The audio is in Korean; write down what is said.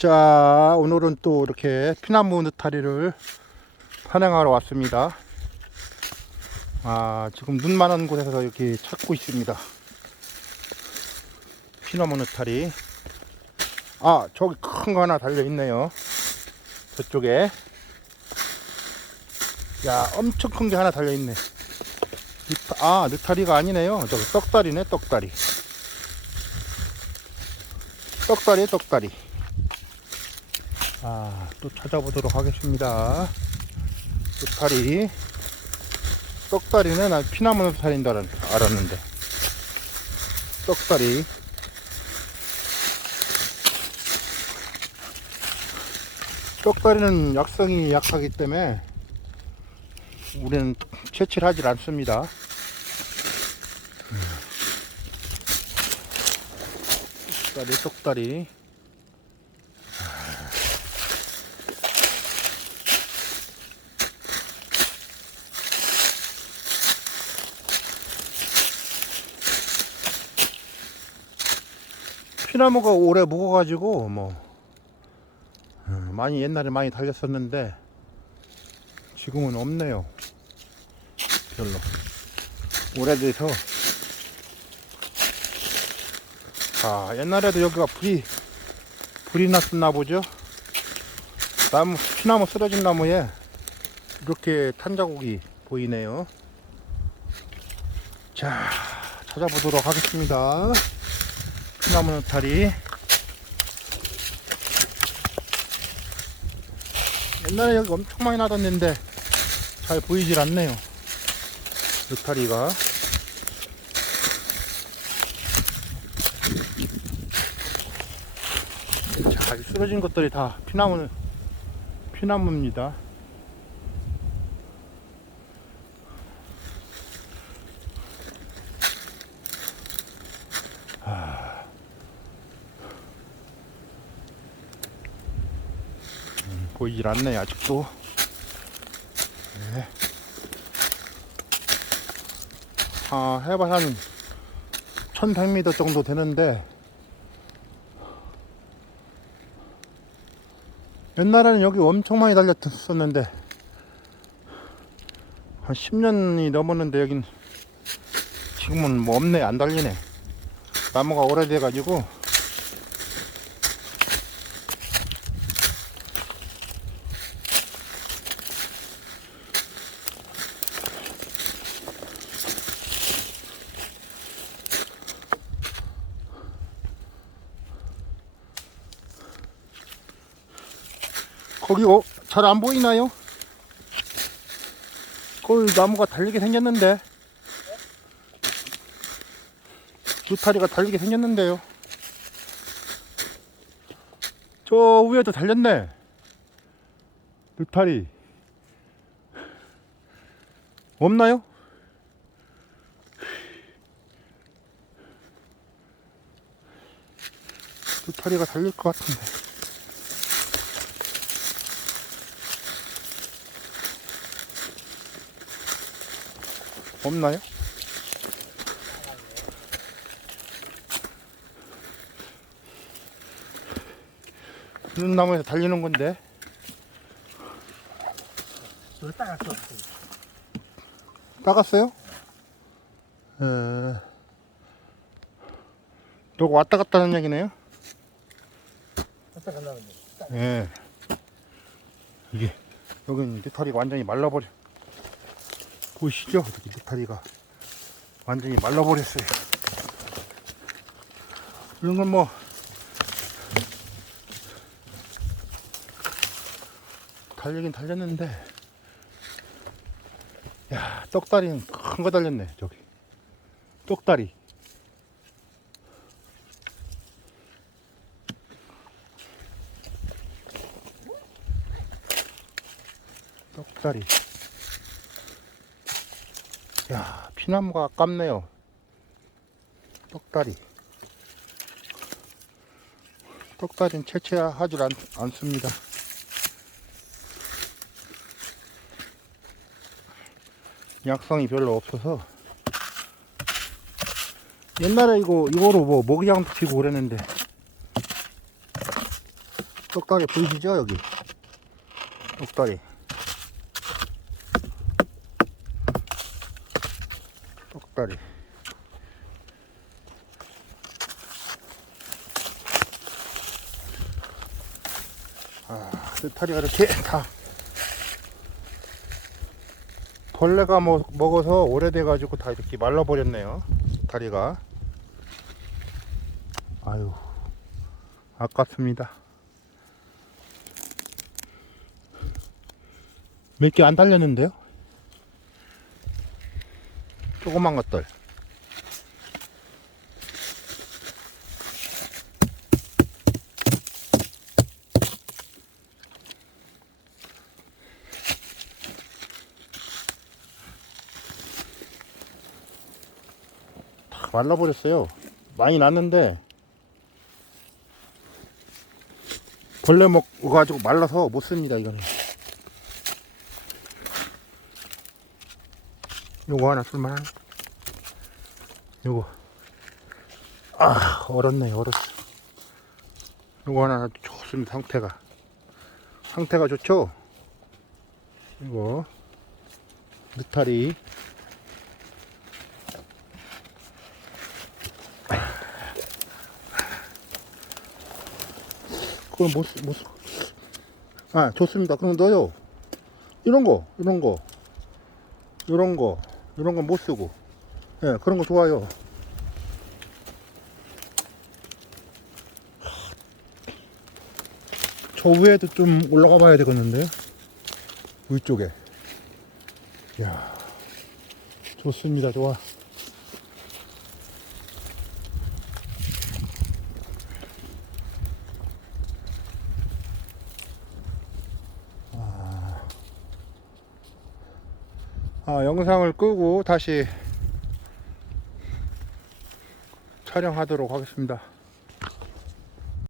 자, 오늘은 또 이렇게 피나무 느타리를 산행하러 왔습니다. 아, 지금 눈 많은 곳에서 이렇게 찾고 있습니다. 피나무 느타리. 아, 저기 큰 거 하나 달려 있네요. 저쪽에. 야, 엄청 큰 게 하나 달려 있네. 아, 느타리가 아니네요. 저기 떡다리네, 떡다리. 떡다리에 떡다리. 아, 또 찾아보도록 하겠습니다. 느타리. 떡다리는 난 피나무 느타리인 줄 알았- 알았는데. 떡다리. 떡다리는 약성이 약하기 때문에 우리는 채취를 하질 않습니다. 떡다리, 떡다리. 피나무가 오래 묵어가지고 뭐 어, 많이 옛날에 많이 달렸었는데 지금은 없네요. 별로 오래돼서 아 옛날에도 여기가 불이 불이 났었나 보죠. 나무 피나무 쓰러진 나무에 이렇게 탄 자국이 보이네요. 자 찾아보도록 하겠습니다. 피나무 느타리. 옛날에 여기 엄청 많이 나뒀는데 잘 보이질 않네요. 느타리가. 자, 이 쓰러진 것들이 다 피나무 피나무입니다 보이질 않네요 아직도. 네. 아 해봐 한 1100m 정도 되는데 옛날에는 여기 엄청 많이 달렸었는데 한 10년이 넘었는데 여긴 지금은 뭐 없네 안 달리네. 나무가 오래돼 가지고 거기 어, 잘 안 보이나요? 거기 나무가 달리게 생겼는데. 두타리가 달리게 생겼는데요. 저 위에도 달렸네. 두타리. 없나요? 두타리가 달릴 것 같은데 없나요? 눈나무에서 달리는 건데 여기 따갔어. 따갔어요? 에... 너가 왔다 갔다 하는 얘기네요? 왔다 간다는데. 예. 이게 여기는 느타리가 완전히 말라버려. 보이시죠? 여기 느타리가 완전히 말라버렸어요. 이런 건 뭐 달리긴 달렸는데 야 떡다리는 큰 거 달렸네 저기 떡다리 떡다리. 야, 피나무가 아깝네요. 떡다리. 떡다리는 채취하지 않, 않습니다. 약성이 별로 없어서. 옛날에 이거, 이거로 뭐, 모기장 피고 그랬는데. 떡다리 보이시죠 여기 떡다리 떡다리 아 느타리가 이렇게 다. 벌레가 먹, 먹어서 오래돼 가지고 다 이렇게 말라버렸네요 다리가. 아유 아깝습니다. 몇 개 안 달렸는데요 조그만 것들. 다 말라버렸어요. 많이 났는데 벌레 먹어가지고 말라서 못 씁니다 이거는 요거 하나 쓸만한 요거. 아 얼었네 얼었어. 요거 하나 좋습니다 상태가. 상태가 좋죠? 이거. 느타리. 그걸 못, 쓰- 못, 쓰- 아, 좋습니다. 그럼 넣어요. 이런 거, 이런 거, 이런 거, 이런 건 못 쓰고. 예, 그런 거 좋아요. 저 위에도 좀 올라가 봐야 되겠는데? 위쪽에. 이야, 좋습니다. 좋아. 아, 영상을 끄고 다시 촬영하도록 하겠습니다.